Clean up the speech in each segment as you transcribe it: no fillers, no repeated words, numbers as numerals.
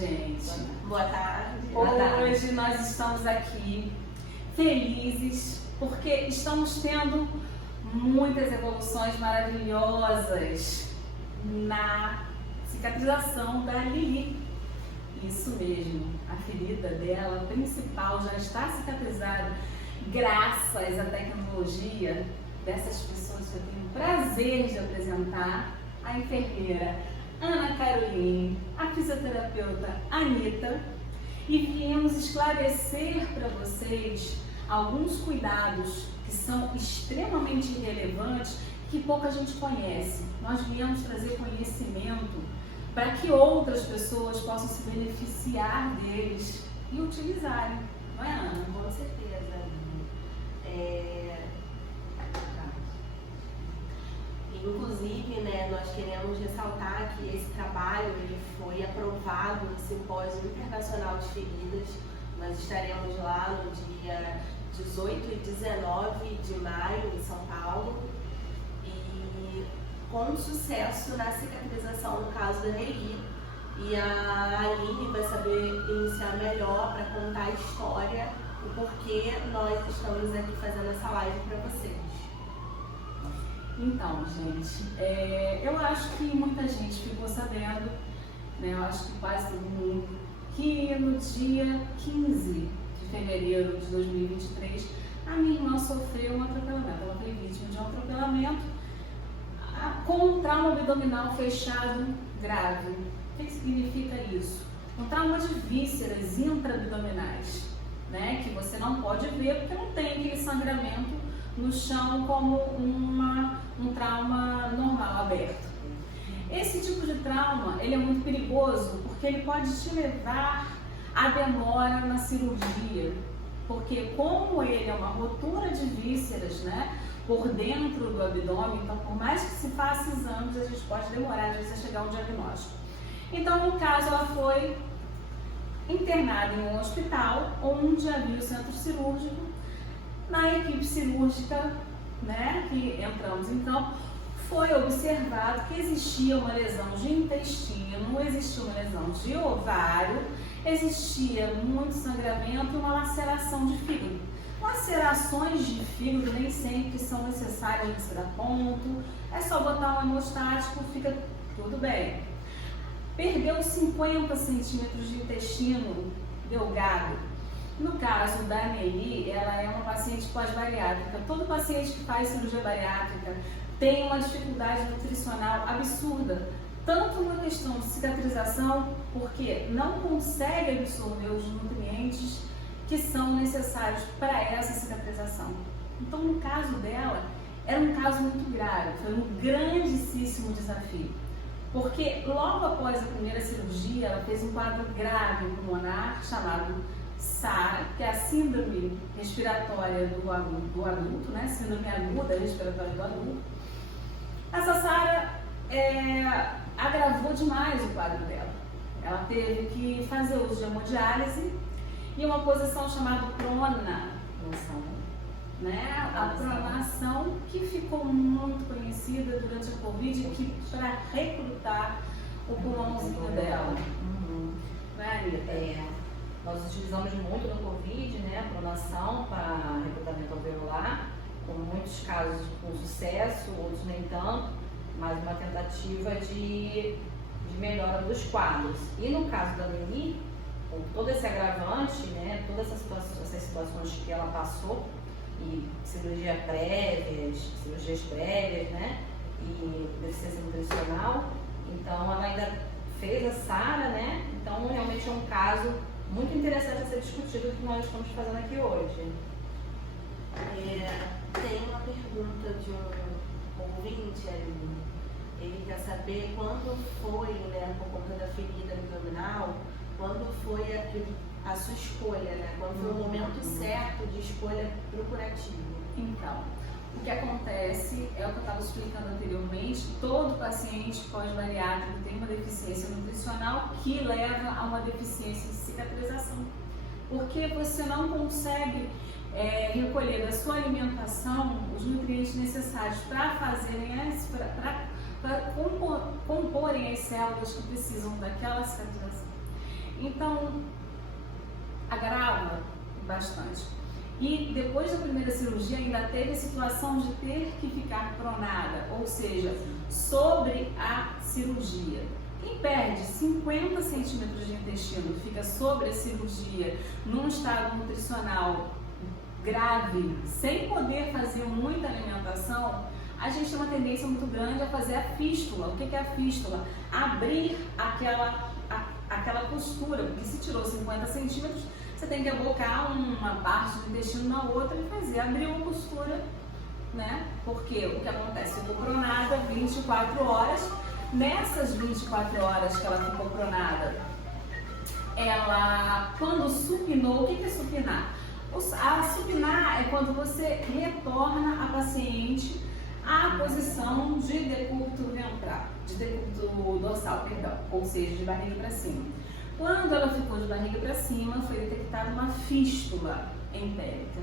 gente. Boa tarde. Hoje nós estamos aqui felizes porque estamos tendo muitas evoluções maravilhosas na cicatrização da Lili. Isso mesmo, a ferida dela principal já está cicatrizada graças à tecnologia dessas pessoas que eu tenho o prazer de apresentar, a enfermeira Ana Caroline, a fisioterapeuta Anitta, e viemos esclarecer para vocês alguns cuidados que são extremamente relevantes que pouca gente conhece. Nós viemos trazer conhecimento para que outras pessoas possam se beneficiar deles e utilizarem, não é, Ana? Com certeza. Inclusive, nós queremos ressaltar que esse trabalho ele foi aprovado no Simpósio Internacional de Feridas. Nós estaremos lá no dia 18 e 19 de maio em São Paulo e com sucesso na cicatrização no caso da Nelly. E a Aline vai saber iniciar melhor para contar a história, o porquê nós estamos aqui fazendo essa live para vocês. Então, gente, eu acho que muita gente ficou sabendo, eu acho que quase todo mundo, que no dia 15 de fevereiro de 2023, a minha irmã sofreu um atropelamento. Ela foi vítima de um atropelamento com um trauma abdominal fechado grave. O que significa isso? Um trauma de vísceras intra-abdominais, que você não pode ver porque não tem aquele sangramento no chão como um trauma normal, aberto. Esse tipo de trauma, ele é muito perigoso porque ele pode te levar à demora na cirurgia, porque como ele é uma rotura de vísceras, por dentro do abdômen, então por mais que se faça exames, a gente pode demorar às vezes a chegar a um diagnóstico. Então, no caso, ela foi internada em um hospital onde havia o centro cirúrgico. Na equipe cirúrgica, que entramos então, foi observado que existia uma lesão de intestino, existia uma lesão de ovário, existia muito sangramento e uma laceração de fígado. Lacerações de fígado nem sempre são necessárias de ser a ponto, é só botar um hemostático, fica tudo bem. Perdeu 50 centímetros de intestino delgado. No caso da Nelly, ela é uma paciente pós-bariátrica. Todo paciente que faz cirurgia bariátrica tem uma dificuldade nutricional absurda, tanto na questão de cicatrização, porque não consegue absorver os nutrientes que são necessários para essa cicatrização. Então, no caso dela, era um caso muito grave, foi um grandíssimo desafio, porque logo após a primeira cirurgia, ela fez um quadro grave pulmonar chamado SARA, que é a síndrome respiratória do adulto, síndrome aguda respiratória do adulto. Essa SARA agravou demais o quadro dela. Ela teve que fazer uso de hemodiálise e uma posição chamada pronação, a pronação, que ficou muito conhecida durante a Covid, que para recrutar o pulmãozinho dela. Nós utilizamos muito no Covid, a pronação para recrutamento alveolar, com muitos casos com sucesso, outros nem tanto, mas uma tentativa de melhora dos quadros. E no caso da Nelly, com todo esse agravante, todas essas situações que ela passou, e cirurgias prévias, e deficiência nutricional, então ela ainda fez a SARA, então realmente é um caso muito interessante a ser discutido que nós estamos fazendo aqui hoje. Tem uma pergunta de um ouvinte, Aline. Ele quer saber quando foi, por conta da ferida abdominal, quando foi a sua escolha, quando foi o momento certo de escolha procurativa. Então, o que acontece é o que eu estava explicando anteriormente, todo paciente pós-bariátrico tem uma deficiência nutricional que leva a uma deficiência de cicatrização, porque você não consegue recolher da sua alimentação os nutrientes necessários para fazerem para comporem as células que precisam daquela cicatrização. Então, agrava bastante. E depois da primeira cirurgia ainda teve a situação de ter que ficar pronada, ou seja, sobre a cirurgia. Quem perde 50 centímetros de intestino, fica sobre a cirurgia, num estado nutricional grave, sem poder fazer muita alimentação, a gente tem uma tendência muito grande a fazer a fístula. O que é a fístula? Abrir aquela costura, porque se tirou 50 centímetros, você tem que abocar uma parte do intestino na outra e abrir uma costura, né? Porque o que acontece? Ficou pronada 24 horas. Nessas 24 horas que ela ficou pronada, ela, quando supinou, o que é supinar? A supinar é quando você retorna a paciente à posição de decúbito ventral, de decúbito dorsal, perdão, ou seja, de barriga para cima. Quando ela ficou de barriga para cima, foi detectada uma fístula entérica.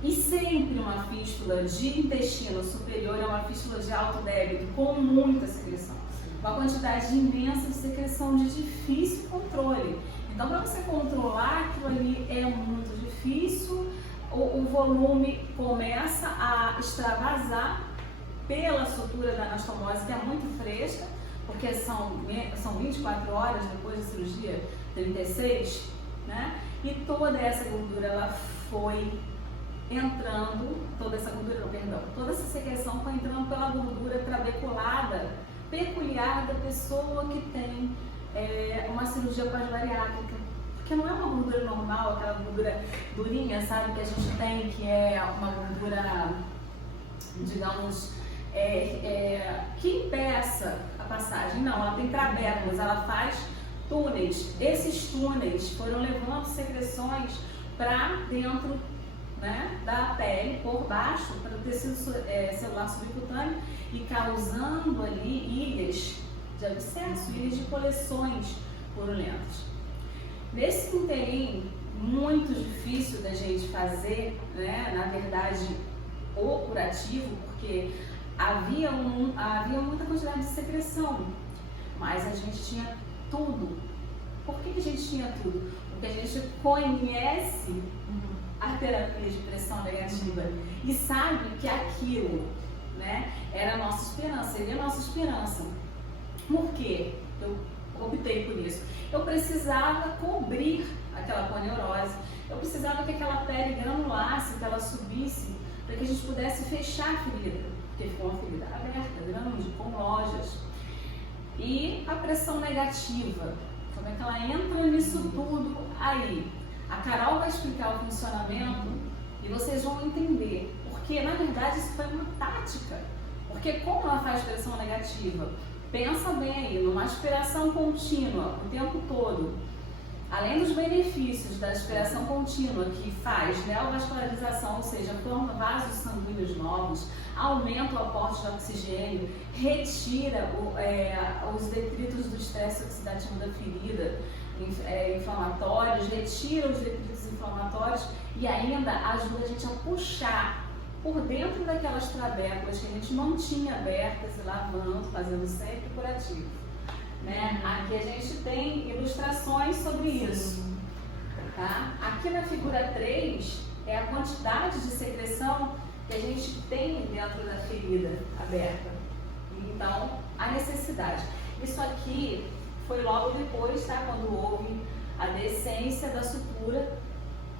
E sempre uma fístula de intestino superior é uma fístula de alto débito, com muita secreção. Uma quantidade imensa de secreção de difícil controle. Então, para você controlar aquilo ali é muito difícil, o volume começa a extravasar pela sutura da anastomose, que é muito fresca, porque são 24 horas depois da cirurgia, 36, né? E toda essa gordura, ela foi entrando, toda essa secreção foi entrando pela gordura trabeculada, peculiar da pessoa que tem uma cirurgia pós-bariátrica. Porque não é uma gordura normal, aquela gordura durinha, sabe, que a gente tem, que é uma gordura, digamos, que impeça a passagem. Não, ela tem trabéculas, ela faz túneis. Esses túneis foram levando secreções para dentro, né, da pele, por baixo, para o tecido celular subcutâneo e causando ali ilhas de abscesso, ilhas de coleções purulentas. Nesse interim, muito difícil da gente fazer, né, na verdade, o curativo, porque havia muita quantidade de secreção, mas a gente tinha tudo. Por que a gente tinha tudo? Porque a gente conhece a terapia de pressão negativa e sabe que aquilo, né, era a nossa esperança, seria a nossa esperança. Por quê? Eu optei por isso. Eu precisava cobrir aquela poneurose, eu precisava que aquela pele granulasse, que ela subisse, para que a gente pudesse fechar a ferida, porque ficou uma ferida aberta, grande, com lojas. E a pressão negativa, como é que ela entra nisso tudo aí? A Carol vai explicar o funcionamento e vocês vão entender, porque na verdade isso foi uma tática. Porque como ela faz pressão negativa? Pensa bem aí, numa aspiração contínua o tempo todo, além dos benefícios da aspiração contínua, que faz neovascularização, ou seja, forma vasos sanguíneos novos, aumenta o aporte de oxigênio, retira os detritos do estresse oxidativo da ferida, inflamatórios, retira os detritos inflamatórios e ainda ajuda a gente a puxar por dentro daquelas trabéculas que a gente não tinha abertas e lavando, fazendo sempre curativo. Né? Aqui a gente tem ilustrações sobre isso. Tá? Aqui na figura 3 é a quantidade de secreção que a gente tem dentro da ferida aberta. Então, a necessidade. Isso aqui foi logo depois, tá? Quando houve a descência da sutura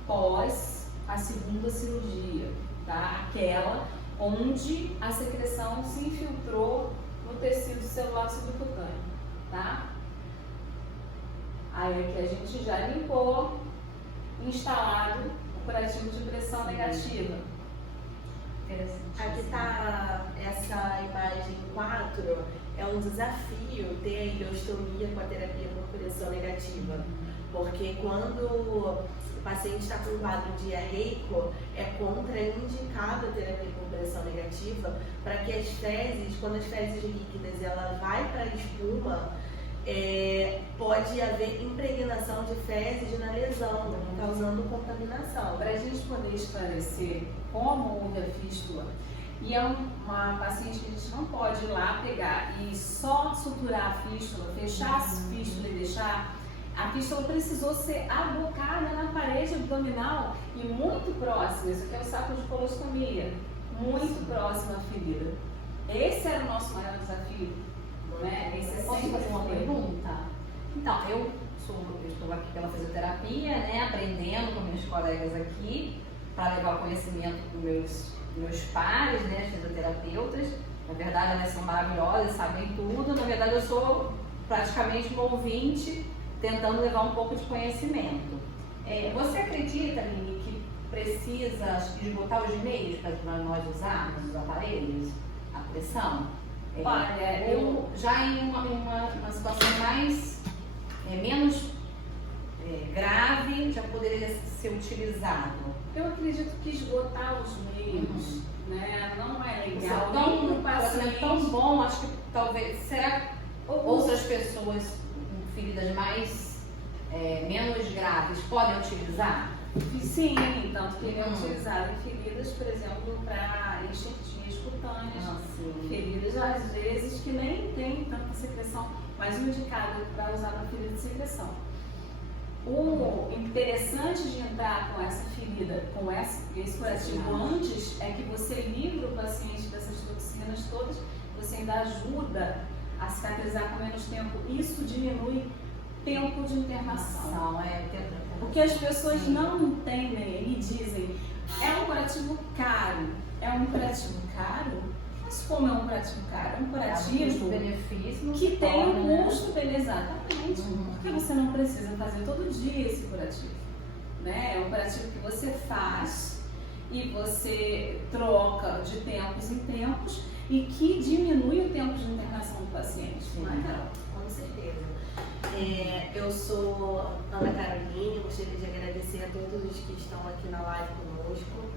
pós a segunda cirurgia. Tá? Aquela onde a secreção se infiltrou no tecido celular subcutâneo, tá? Aí aqui a gente já limpou, instalado o curativo de pressão negativa. Aqui está essa imagem 4, é um desafio ter a ileostomia com a terapia por pressão negativa, porque quando o paciente está com um quadro diarreico, é contraindicado a terapia por pressão negativa, para que as fezes, quando as fezes líquidas ela vai para a espuma, pode haver impregnação de fezes na lesão, causando contaminação. Para a gente poder esclarecer como houve a fístula, e é uma paciente que a gente não pode ir lá pegar e só suturar a fístula, fechar a fístula e deixar, A fístula precisou ser abocada na parede abdominal e muito próxima. Isso aqui é o saco de colostomia, muito próximo à ferida. Esse era o nosso maior desafio, né? Esse Posso sempre fazer uma foi. pergunta? Então, eu estou aqui pela fisioterapia, né, aprendendo com meus colegas aqui, para levar o conhecimento para os meus pares, né, as fisioterapeutas. Na verdade, elas são maravilhosas, sabem tudo. Na verdade, eu sou praticamente um ouvinte, tentando levar um pouco de conhecimento. Você acredita, Aline, que precisa esgotar os meios para nós usarmos os aparelhos, a pressão? Olha, eu já em uma situação mais menos grave já poderia ser utilizado. Eu acredito que esgotar os meios, né, não é legal. É tão bom, acho que talvez, será que outras pessoas com feridas mais menos graves podem utilizar? Sim, tanto que ele é utilizado em feridas, por exemplo, para enxertias cutâneas, feridas às vezes que nem tem tanta secreção, mas o indicado para usar na ferida de secreção. O interessante de entrar com essa ferida, com esse curativo antes, é que você livra o paciente dessas toxinas todas, você ainda ajuda a cicatrizar com menos tempo. Isso diminui tempo de internação. O que as pessoas não entendem e dizem, é um curativo caro. É um curativo caro? Mas como é um curativo caro? É um curativo benefício que tem um custo, exatamente. Porque você não precisa fazer todo dia esse curativo. Né? É um curativo que você faz e você troca de tempos em tempos e que diminui o tempo de internação do paciente. Não é, Carol? Com certeza. Eu sou Ana Caroline, gostaria de agradecer a todos os que estão aqui na live conosco.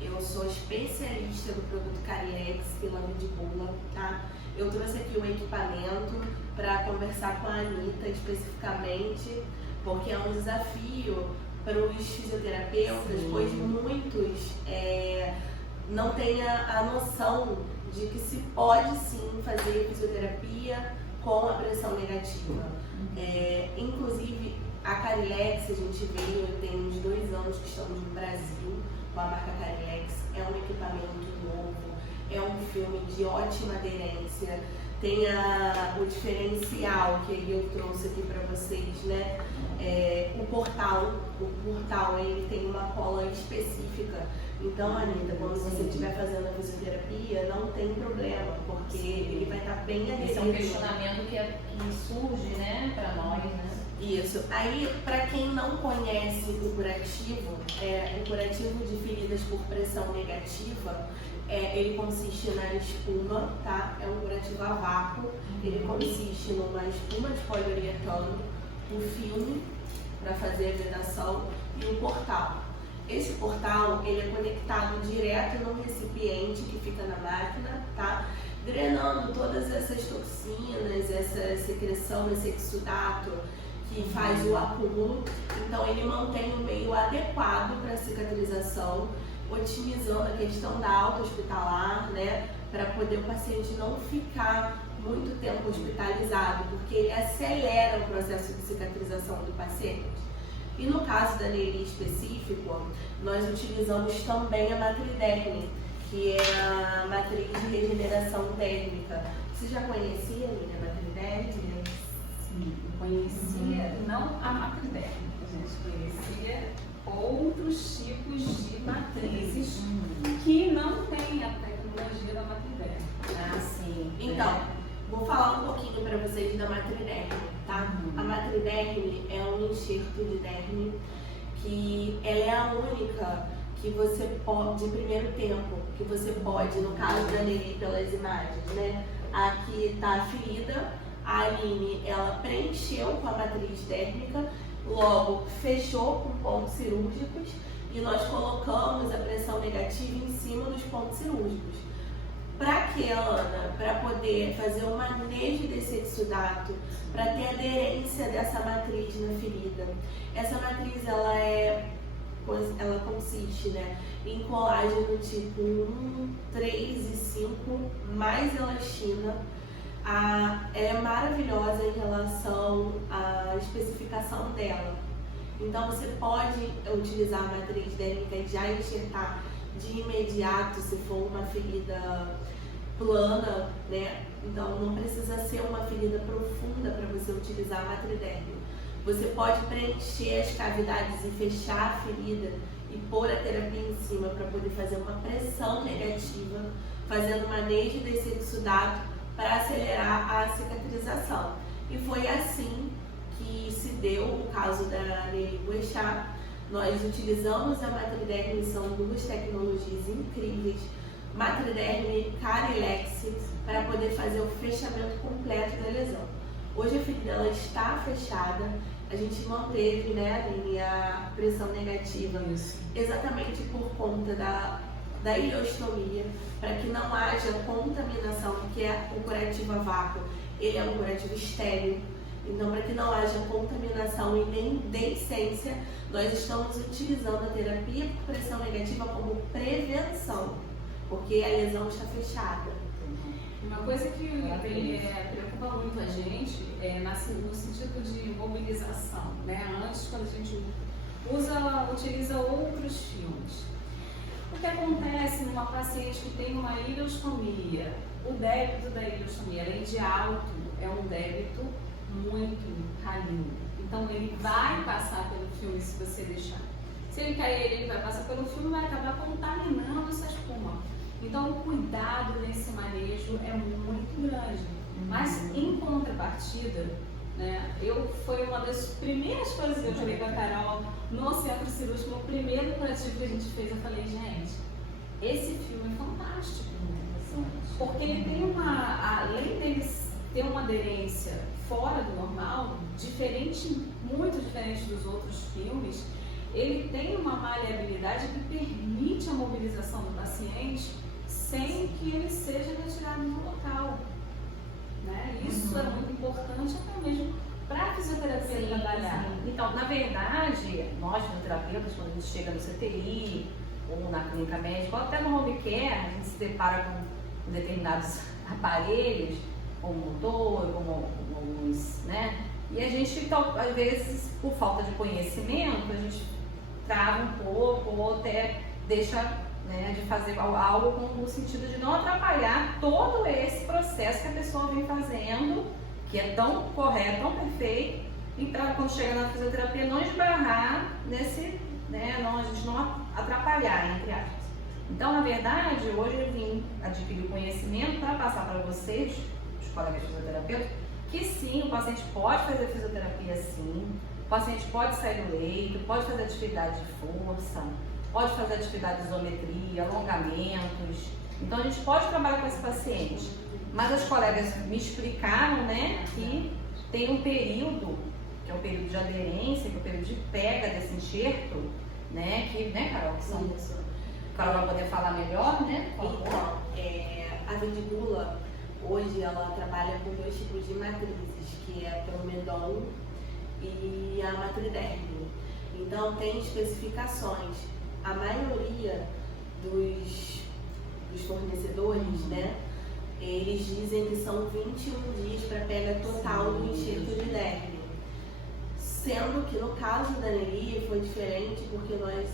Eu sou especialista do produto Carilex pela Midbula, tá? Eu trouxe aqui um equipamento para conversar com a Anitta especificamente, porque é um desafio para os fisioterapeutas, pois muitos não têm a noção de que se pode sim fazer fisioterapia com a pressão negativa. Inclusive, a Carilex, a gente veio, tem uns 2 anos que estamos no Brasil com a marca Carilex, é um equipamento novo, é um filme de ótima aderência, tem o diferencial que eu trouxe aqui para vocês, né? O portal ele tem uma cola específica. Então, Anitta, quando você estiver fazendo a fisioterapia, não tem problema, porque ele vai estar bem aderido. Esse é um questionamento que surge, né, para nós, né? Isso. Aí, para quem não conhece o curativo de feridas por pressão negativa, ele consiste na espuma, tá? É um curativo a vácuo. Ele consiste numa espuma de poliuretano, um filme para fazer a vedação e um portal. Esse portal, ele é conectado direto num recipiente que fica na máquina, tá? Drenando todas essas toxinas, essa secreção, esse exudato que faz o acúmulo. Então, ele mantém um meio adequado para a cicatrização, otimizando a questão da alta hospitalar, né? Para poder o paciente não ficar muito tempo hospitalizado, porque ele acelera o processo de cicatrização do paciente. E no caso da Nery específico, nós utilizamos também a matriderme, que é a matriz de regeneração térmica. Você já conhecia a matriderme? Sim, eu conhecia, não a matriderme, a gente conhecia outros tipos de matrizes que não têm a tecnologia da matriderme. Ah, sim. Então, vou falar um pouquinho para vocês da matriderme, tá? A matriderme é um enxerto de derme que ela é a única que você pode, de primeiro tempo, que você pode, no caso da Nery, pelas imagens, né? Aqui tá a ferida, a Aline, ela preencheu com a matriz térmica, logo fechou com pontos cirúrgicos e nós colocamos a pressão negativa em cima dos pontos cirúrgicos. Para quê, Ana? Para poder fazer o manejo desse exudato, para ter aderência dessa matriz na ferida. Essa matriz, ela consiste, né, em colágeno tipo 1, 3 e 5, mais elastina. ela é maravilhosa em relação à especificação dela. Então você pode utilizar a matriz dérmica e já enxertar de imediato se for uma ferida plana, né? Então não precisa ser uma ferida profunda para você utilizar a matridérmica. Você pode preencher as cavidades e fechar a ferida e pôr a terapia em cima para poder fazer uma pressão negativa, fazendo manejo desse exudato para acelerar a cicatrização. E foi assim que se deu o caso da Nelly Guexá. Nós utilizamos a matriderme, são duas tecnologias incríveis, matriderme Carilex, para poder fazer o fechamento completo da lesão. Hoje a ferida ela está fechada, a gente manteve, né, a pressão negativa exatamente por conta da ileostomia, para que não haja contaminação, porque o curativo a vácuo ele é um curativo estéril. Então, para que não haja contaminação e nem deiscência, nós estamos utilizando a terapia por pressão negativa como prevenção, porque a lesão está fechada. Uma coisa que preocupa muito a gente é no sentido de mobilização, né? Antes, quando a gente utiliza outros filmes. O que acontece numa paciente que tem uma ileostomia? O débito da ileostomia, além de alto, é um débito muito ralinho. Então ele vai passar pelo filme se você deixar. Se ele cair, ele vai passar pelo filme e vai acabar contaminando essa espuma. Então o cuidado nesse manejo é muito grande. Mas em contrapartida, né, foi uma das primeiras coisas que eu falei com a Carol no centro cirúrgico, no primeiro curativo que a gente fez. Eu falei, gente, esse filme é fantástico, porque ele tem além dele ter uma aderência fora do normal, muito diferente dos outros filmes, ele tem uma maleabilidade que permite a mobilização do paciente sem que ele seja retirado do local. Né? Isso é muito importante até mesmo para a fisioterapia trabalhar. Então, na verdade, nós fisioterapeutas, quando a gente chega no CTI, ou na clínica médica, ou até no home care, a gente se depara com determinados aparelhos, como motor, como alguns, né? E a gente, às vezes, por falta de conhecimento, a gente trava um pouco ou até deixa, né, de fazer algo no sentido de não atrapalhar todo esse processo que a pessoa vem fazendo, que é tão correto, tão perfeito, e para quando chega na fisioterapia não esbarrar nesse, né, a gente não atrapalhar, entre aspas. Então, na verdade, hoje eu vim adquirir o conhecimento para passar para vocês, os colegas fisioterapeutas, que sim, o paciente pode fazer fisioterapia sim, o paciente pode sair do leito, pode fazer atividade de força, pode fazer atividade de isometria, alongamentos. Então a gente pode trabalhar com esse paciente. Mas as colegas me explicaram, né, que tem um período, que é o período de aderência, que é o período de pega desse enxerto, né, que, né, Carol, que são isso. A Carol vai poder falar melhor, né? Então, a Vendigula, hoje ela trabalha com 2 tipos de matrizes, que é a Promedon e a matriderme. Então tem especificações. A maioria dos fornecedores, né, eles dizem que são 21 dias para pega total do enxerto de derme. Sendo que no caso da Nelly foi diferente, porque nós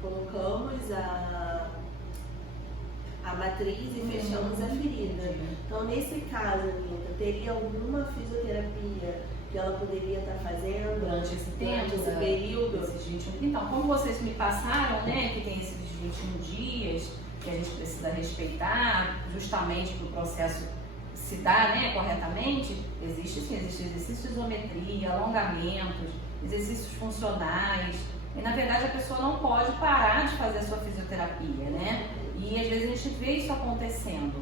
colocamos a matriz e fechamos a ferida. Então, nesse caso, Anitta, teria alguma fisioterapia que ela poderia estar fazendo durante esse tempo, esse período? Esses 21. Então, como vocês me passaram, né, que tem esses 21 dias que a gente precisa respeitar, justamente para o processo se dar, né, corretamente, existe exercício de isometria, alongamentos, exercícios funcionais. E na verdade a pessoa não pode parar de fazer a sua fisioterapia, né? E às vezes a gente vê isso acontecendo,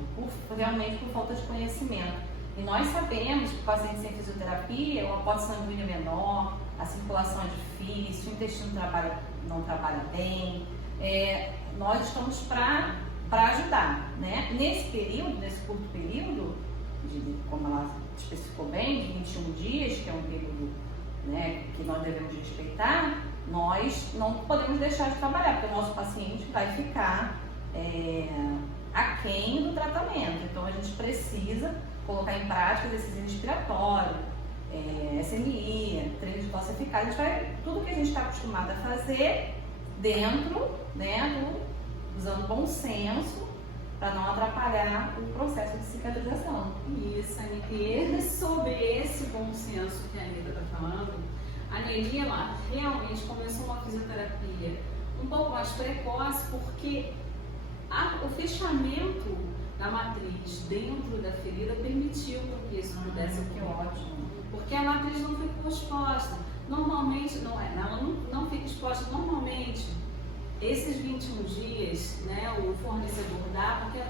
realmente por falta de conhecimento. E nós sabemos que o paciente sem fisioterapia, o aporte sanguíneo é menor, a circulação é difícil, o intestino não trabalha bem. Nós estamos para ajudar, né? Nesse período, nesse curto período, como ela especificou bem, de 21 dias, que é um período, né, que nós devemos respeitar, nós não podemos deixar de trabalhar, porque o nosso paciente vai ficar aquém do tratamento. Então a gente precisa colocar em prática exercício respiratório, SMI, treino de tosse eficaz. A gente vai tudo que a gente está acostumado a fazer dentro, né, usando bom senso para não atrapalhar o processo de cicatrização. Isso, Anitta. E sobre esse bom senso que a Anitta está falando, a Nelly, ela realmente começou uma fisioterapia um pouco mais precoce, porque o fechamento da matriz dentro da ferida permitiu que isso pudesse ocorrer. Ótimo. Porque a matriz não ficou exposta. Normalmente, ela não fica exposta. Normalmente, esses 21 dias, né, o fornecedor dá, porque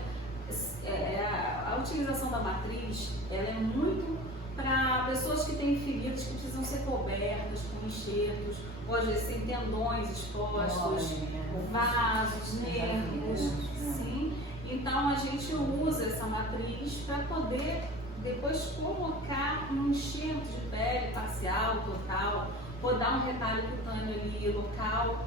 a utilização da matriz, ela é muito para pessoas que têm feridas que precisam ser cobertas com enxertos, ou às vezes tem tendões expostos, vasos, nervos, sim. Então a gente usa essa matriz para poder depois colocar um enxerto de pele parcial, total, ou dar um retalho cutâneo ali local.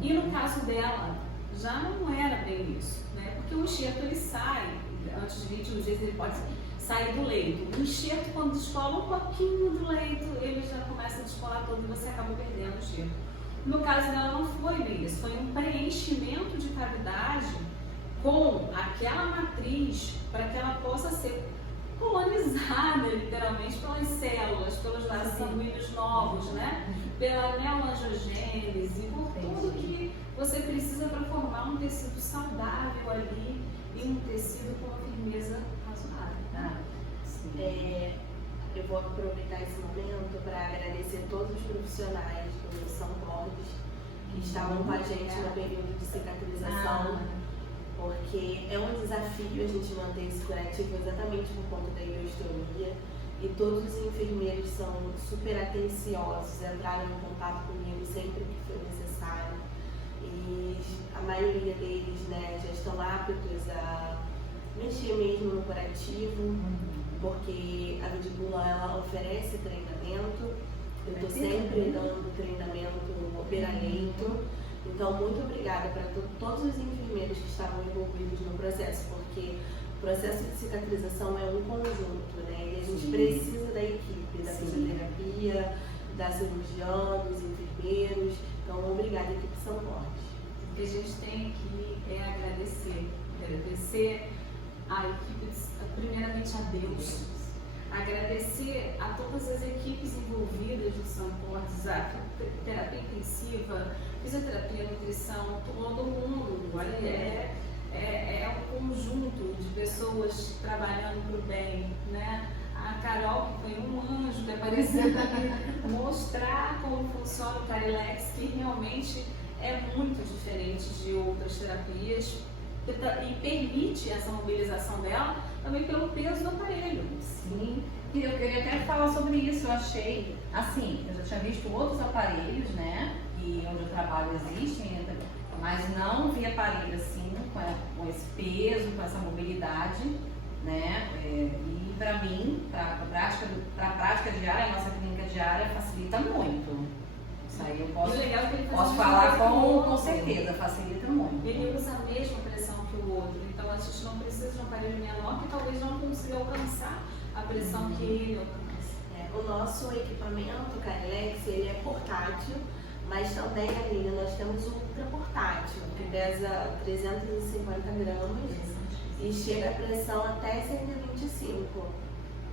E no caso dela, já não era bem isso, né? Porque o enxerto ele sai, antes de 21 dias ele pode sair do leito. O enxerto, quando descola um pouquinho do leito, ele já começa a descolar todo e você acaba perdendo o enxerto. No caso dela não foi bem isso, foi um preenchimento de cavidade com aquela matriz para que ela possa ser colonizada literalmente pelas células, pelos vasos sanguíneos novos, né? Pela neoangiogênese, por tudo que você precisa para formar um tecido saudável ali e um tecido com uma firmeza razoável. Eu vou aproveitar esse momento para agradecer todos os profissionais do São Borges que estavam com a gente no período de cicatrização. Porque é um desafio a gente manter esse curativo exatamente por conta da ileostomia, e todos os enfermeiros são super atenciosos, entraram em contato comigo sempre que foi necessário, e a maioria deles, né, já estão aptos a mexer mesmo no curativo, porque a Vidibula ela oferece treinamento. Eu estou sempre dando treinamento no opera-leito. Então, muito obrigada para todos os enfermeiros que estavam envolvidos no processo, porque o processo de cicatrização é um conjunto, né? E a gente precisa da equipe, da fisioterapia, da cirurgiã, dos enfermeiros. Então, obrigada, equipe São Borges. O que a gente tem aqui é agradecer a equipe, primeiramente a Deus, agradecer a todas as equipes envolvidas do São Borges, a terapia intensiva, fisioterapia, nutrição, todo mundo. Olha, é um conjunto de pessoas trabalhando para o bem, né? A Carol, que foi um anjo que apareceu aqui, mostrar como funciona o Carilex, que realmente é muito diferente de outras terapias e permite essa mobilização dela também pelo peso do aparelho. Sim, e eu queria até falar sobre isso. Eu achei, assim, eu já tinha visto outros aparelhos, né? E onde eu trabalho existem, mas não vi aparelho assim, com esse peso, com essa mobilidade, né? E para mim, para a prática diária, a nossa clínica diária facilita muito. Isso aí eu posso falar com certeza, facilita muito. Ele usa a mesma pressão que o outro, então a gente não precisa de um aparelho menor que talvez não consiga alcançar a pressão que ele alcança. O nosso equipamento, o Carilex, ele é portátil, mas também, Aline, nós temos o ultra portátil, que pesa 350 gramas e chega a pressão até 125.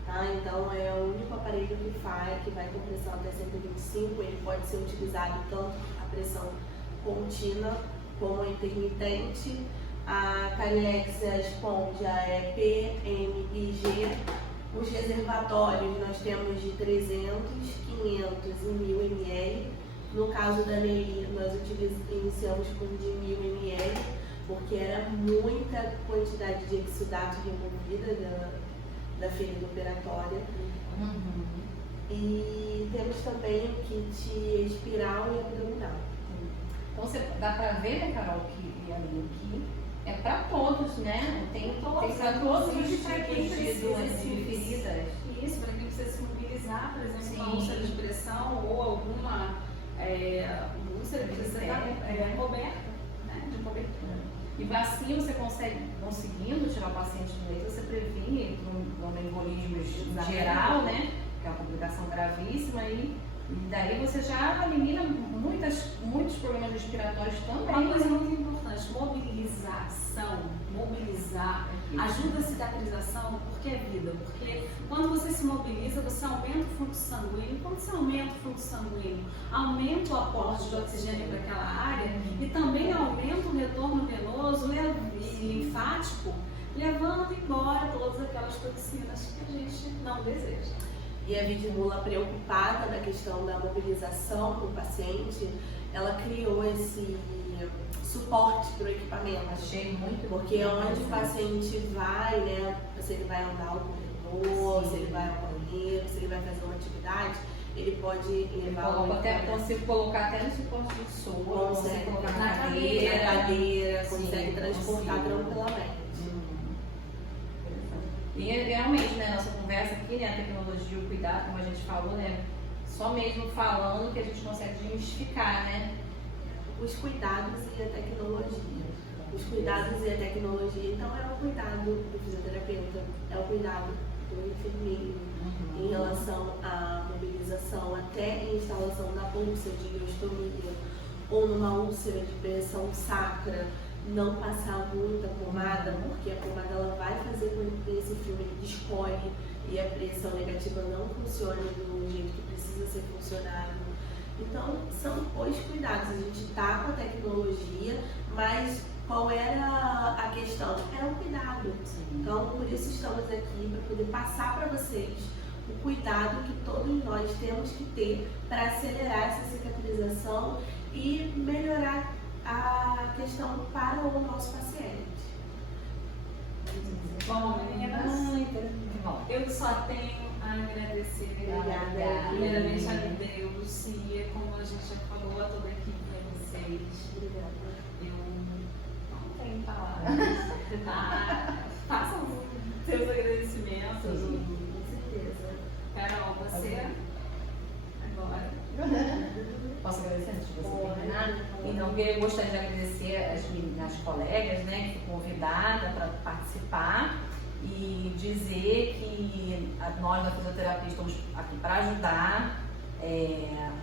Tá? Então é o único aparelho que vai com pressão até 125, ele pode ser utilizado tanto a pressão contínua como intermitente. A Carilex, a esponja é P, M e G. Os reservatórios nós temos de 300, 500 e 1000 ml. No caso da Nelly, nós iniciamos com de 1000 ml, porque era muita quantidade de exudato removida da ferida operatória. E temos também o kit espiral e abdominal. Então dá para ver, né, Carol, que aqui é para todos, né? Tem para todos os tipos de doenças de feridas. Isso, para quem precisa se mobilizar, por exemplo, uma úlcera de pressão ou alguma úlcera que precisa estar coberta, né? De cobertura. E assim você conseguindo tirar o paciente do leito, você previne tromboembolismos em geral, né? Que é uma complicação gravíssima e daí você já elimina muitos problemas respiratórios também. Uma coisa muito importante, mobilizar, ajuda a cicatrização, porque é vida. Porque quando você se mobiliza, você aumenta o fluxo sanguíneo. Quando você aumenta o fluxo sanguíneo, aumenta o aporte de oxigênio para aquela área e também aumenta o retorno venoso e linfático, levando embora todas aquelas toxinas que a gente não deseja. E a Vidimula, preocupada na questão da mobilização do paciente, ela criou esse suporte para o equipamento. Achei muito. Porque onde o paciente vai, né, se ele vai andar ao corredor, se ele vai ao banheiro, se ele vai fazer uma atividade, ele pode levar consigo colocar até no suporte de soro, consegue colocar na cadeira, consegue transportar tranquilamente. E realmente, né, nossa conversa aqui, né, a tecnologia, o cuidado, como a gente falou, né, só mesmo falando que a gente consegue desmistificar, né? Os cuidados e a tecnologia. Os cuidados e a tecnologia, então é o cuidado do fisioterapeuta, é o cuidado do enfermeiro em relação à mobilização, até em instalação da úlcera de ileostomia ou numa úlcera de pressão sacra. Não passar muita pomada, porque a pomada ela vai fazer com que esse filme escolhe e a pressão negativa não funcione do jeito que precisa ser funcionado. Então, são os cuidados. A gente está com a tecnologia, mas qual era a questão? Era o cuidado. Então, por isso estamos aqui, para poder passar para vocês o cuidado que todos nós temos que ter para acelerar essa cicatrização e melhorar a questão para o nosso paciente. Bom, meninas, eu só tenho a agradecer. Obrigada. Primeiramente a Deus e, como a gente já falou, a toda a equipe de vocês. Obrigada. Eu não tenho palavras. Façam seus agradecimentos. Com certeza. Carol, você? Agora. Posso agradecer antes de você terminar? Então, eu gostaria de agradecer as colegas, né, que foram convidadas para participar e dizer que nós da fisioterapia estamos aqui para ajudar.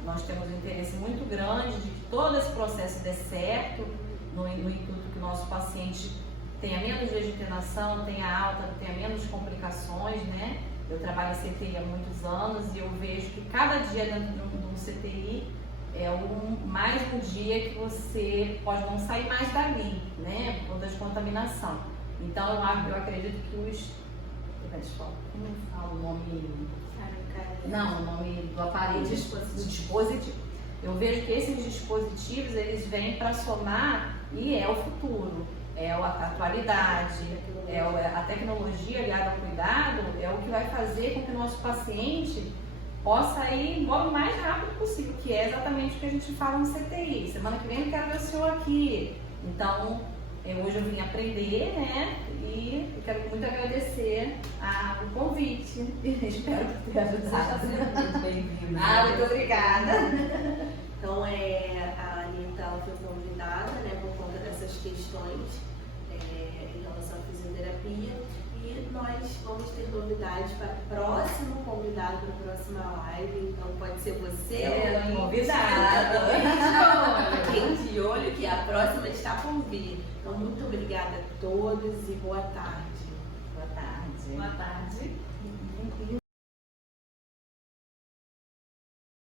Nós temos um interesse muito grande de que todo esse processo dê certo, no intuito que o nosso paciente tenha menos dias de internação, tenha alta, tenha menos complicações, né? Eu trabalho em CTI há muitos anos e eu vejo que cada dia dentro de um CTI é mais um dia que você pode não sair mais dali, né? Por conta de contaminação. Então eu acredito que como eu falo o nome? Não, o nome do aparelho, do dispositivo. Eu vejo que esses dispositivos, eles vêm para somar e é o futuro, é a atualidade, a tecnologia aliada ao cuidado, é o que vai fazer com que o nosso paciente possa ir embora o mais rápido possível, que é exatamente o que a gente fala no CTI. Semana que vem eu quero ver o senhor aqui. Então, hoje eu vim aprender, né? E eu quero muito agradecer o convite. Espero que tenha ajudado. Você está sempre muito bem-vinda. Muito obrigada. Então, a Anitta ela foi convidada, né, por conta dessas questões em relação à fisioterapia. E nós vamos ter novidades para o próximo convidado para a próxima live. Então pode ser você ou convidado. Quem de olho que a próxima está por vir. Então muito obrigada a todos e boa tarde. Boa tarde. Boa tarde.